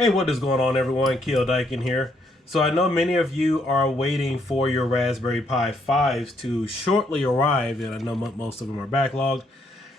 Hey, what is going on, everyone? Kiodiekin here. So I know many of you are waiting for your Raspberry Pi 5s to shortly arrive, and I know most of them are backlogged.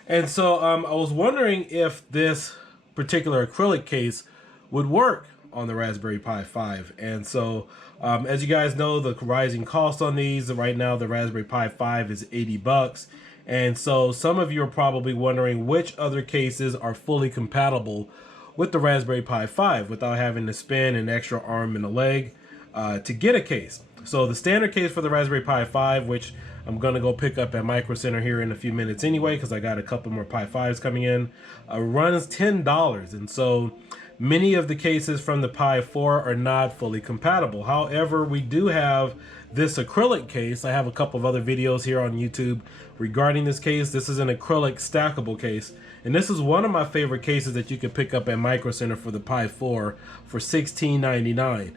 And so I was wondering if this particular acrylic case would work on the Raspberry Pi 5. And so as you guys know, the rising cost on these, right now the Raspberry Pi 5 is 80 bucks. And so some of you are probably wondering which other cases are fully compatible with the Raspberry Pi 5 without having to spend an extra arm and a leg to get a case. So the standard case for the Raspberry Pi 5, which I'm going to go pick up at Microcenter here in a few minutes anyway, because I got a couple more Pi 5s coming in, runs $10. And so many of the cases from the Pi 4 are not fully compatible. However, we do have this acrylic case. I have a couple of other videos here on YouTube regarding this case. This is an acrylic stackable case. And this is one of my favorite cases that you can pick up at Microcenter for the Pi 4 for $16.99.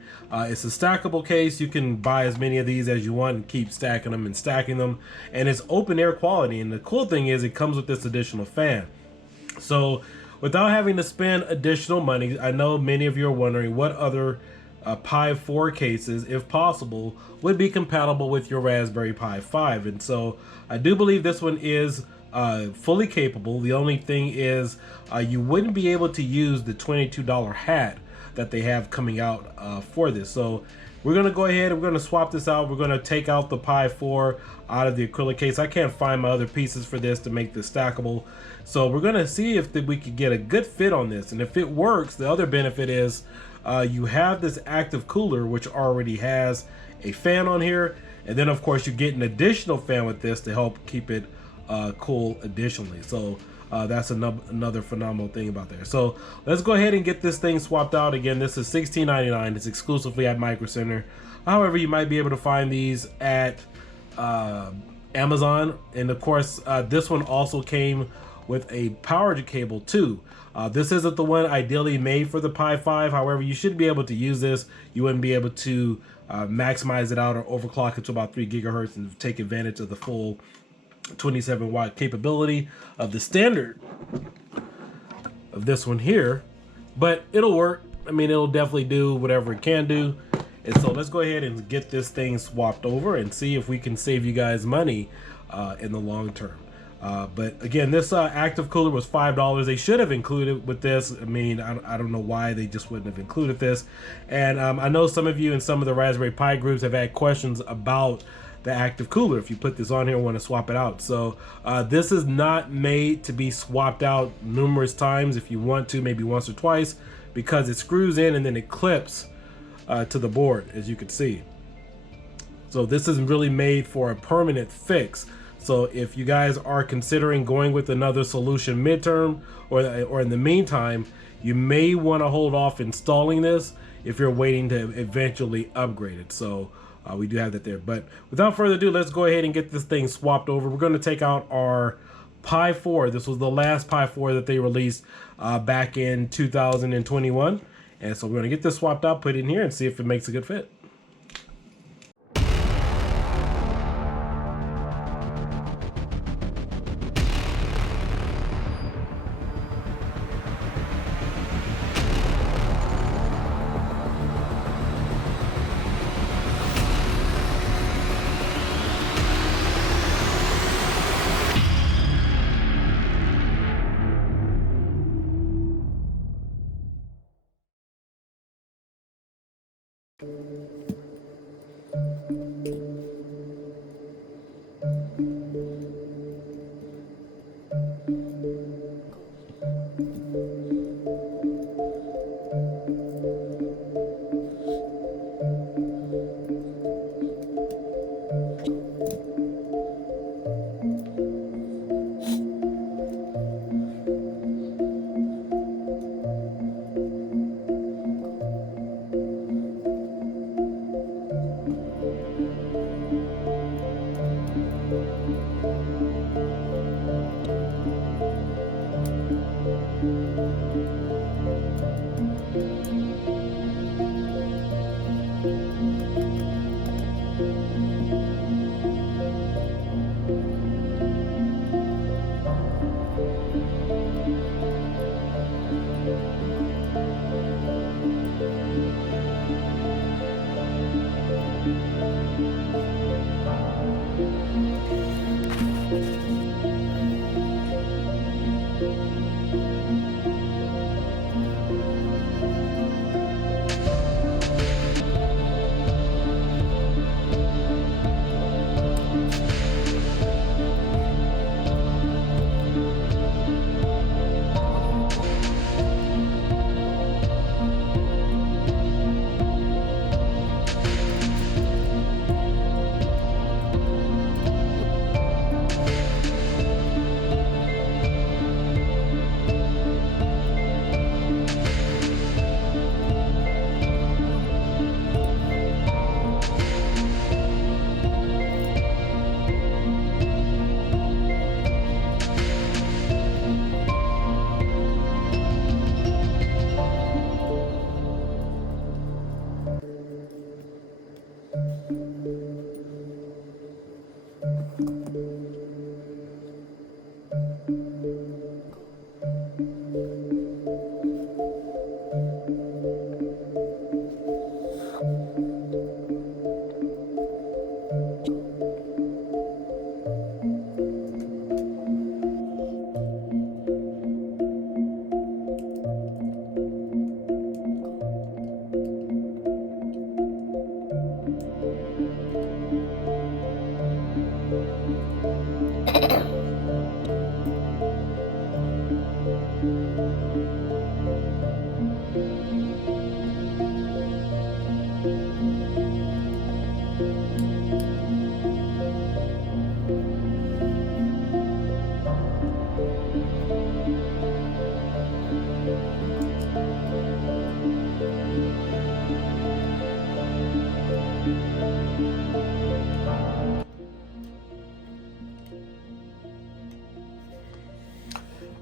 It's a stackable case. You can buy as many of these as you want and keep stacking them and stacking them. And it's open air quality. And the cool thing is it comes with this additional fan. So without having to spend additional money, I know many of you are wondering what other Pi 4 cases, if possible, would be compatible with your Raspberry Pi 5. And so I do believe this one is fully capable. The only thing is you wouldn't be able to use the $22 hat that they have coming out for this. So we're gonna go ahead and we're gonna swap this out. We're gonna take out the Pi 4 out of the acrylic case. I can't find my other pieces for this to make this stackable. So we're gonna see if we could get a good fit on this. And if it works, the other benefit is you have this active cooler, which already has a fan on here. And then of course you get an additional fan with this to help keep it cool additionally. So that's another phenomenal thing about there. So let's go ahead and get this thing swapped out. Again, this is $16.99. It's exclusively at Microcenter. However, you might be able to find these at Amazon. And of course, this one also came with a power cable too. This isn't the one ideally made for the Pi 5. However, you should be able to use this. You wouldn't be able to maximize it out or overclock it to about 3 gigahertz and take advantage of the full 27 watt capability of the standard of this one here, but it'll work. I mean, it'll definitely do whatever it can do. And so let's go ahead and get this thing swapped over and see if we can save you guys money in the long term. But again, this active cooler was $5. They should have included with this. I mean, I don't know why they just wouldn't have included this. And I know some of you in some of the Raspberry Pi groups have had questions about the active cooler if you put this on here and want to swap it out. So this is not made to be swapped out numerous times. If you want to, maybe once or twice, because it screws in and then it clips to the board, as you can see. So this isn't really made for a permanent fix. So if you guys are considering going with another solution midterm or in the meantime, you may want to hold off installing this if you're waiting to eventually upgrade it. So we do have that there. But without further ado, let's go ahead and get this thing swapped over. We're going to take out our Pi 4. This was the last Pi 4 that they released back in 2021. And so we're going to get this swapped out, put it in here, and see if it makes a good fit.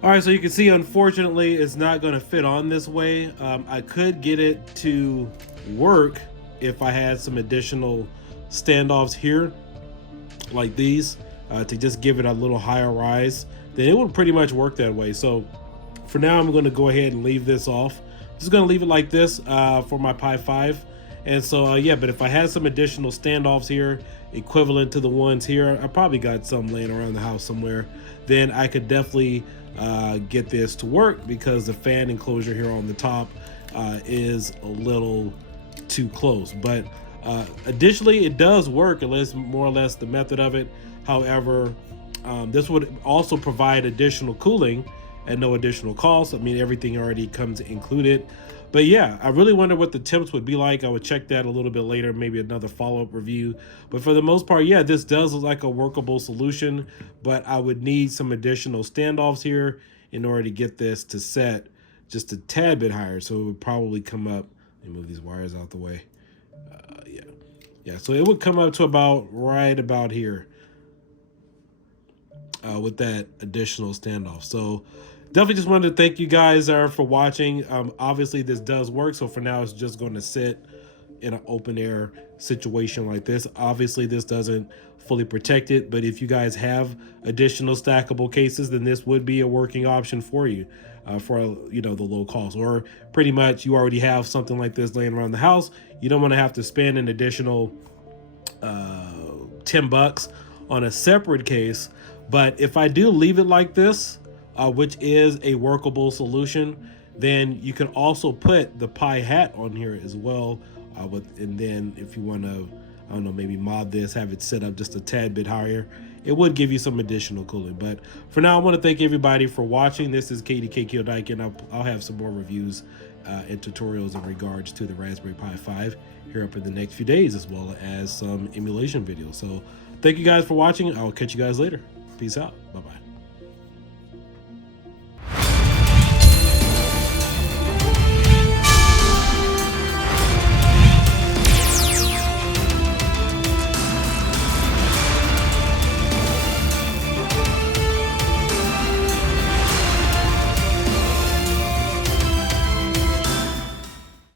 All right, so you can see, unfortunately, it's not going to fit on this way. I could get it to work if I had some additional standoffs here, like these, to just give it a little higher rise. Then it would pretty much work that way. So for now, I'm going to go ahead and leave this off. Just going to leave it like this for my Pi 5. And so, yeah, but if I had some additional standoffs here, equivalent to the ones here, I probably got some laying around the house somewhere, then I could definitely get this to work, because the fan enclosure here on the top is a little too close. But additionally, it does work, unless more or less the method of it. However, this would also provide additional cooling at no additional cost. I mean, everything already comes included. But yeah, I really wonder what the temps would be like. I would check that a little bit later, maybe another follow-up review. But for the most part, yeah, this does look like a workable solution, but I would need some additional standoffs here in order to get this to set just a tad bit higher. So it would probably come up, let me move these wires out the way. Yeah, so it would come up to about right about here with that additional standoff. So definitely just wanted to thank you guys for watching. Obviously this does work, so for now it's just going to sit in an open air situation like this. Obviously this doesn't fully protect it, but if you guys have additional stackable cases, then this would be a working option for you for, you know, the low cost. Or pretty much you already have something like this laying around the house. You don't want to have to spend an additional $10 on a separate case. But if I do leave it like this, which is a workable solution, then you can also put the Pi hat on here as well. And then if you want to, I don't know, maybe mod this, have it set up just a tad bit higher, it would give you some additional cooling. But for now, I want to thank everybody for watching. This is kiodiekin. I'll have some more reviews and tutorials in regards to the Raspberry Pi 5 here up in the next few days, as well as some emulation videos. So thank you guys for watching. I'll catch you guys later. Peace out. Bye-bye.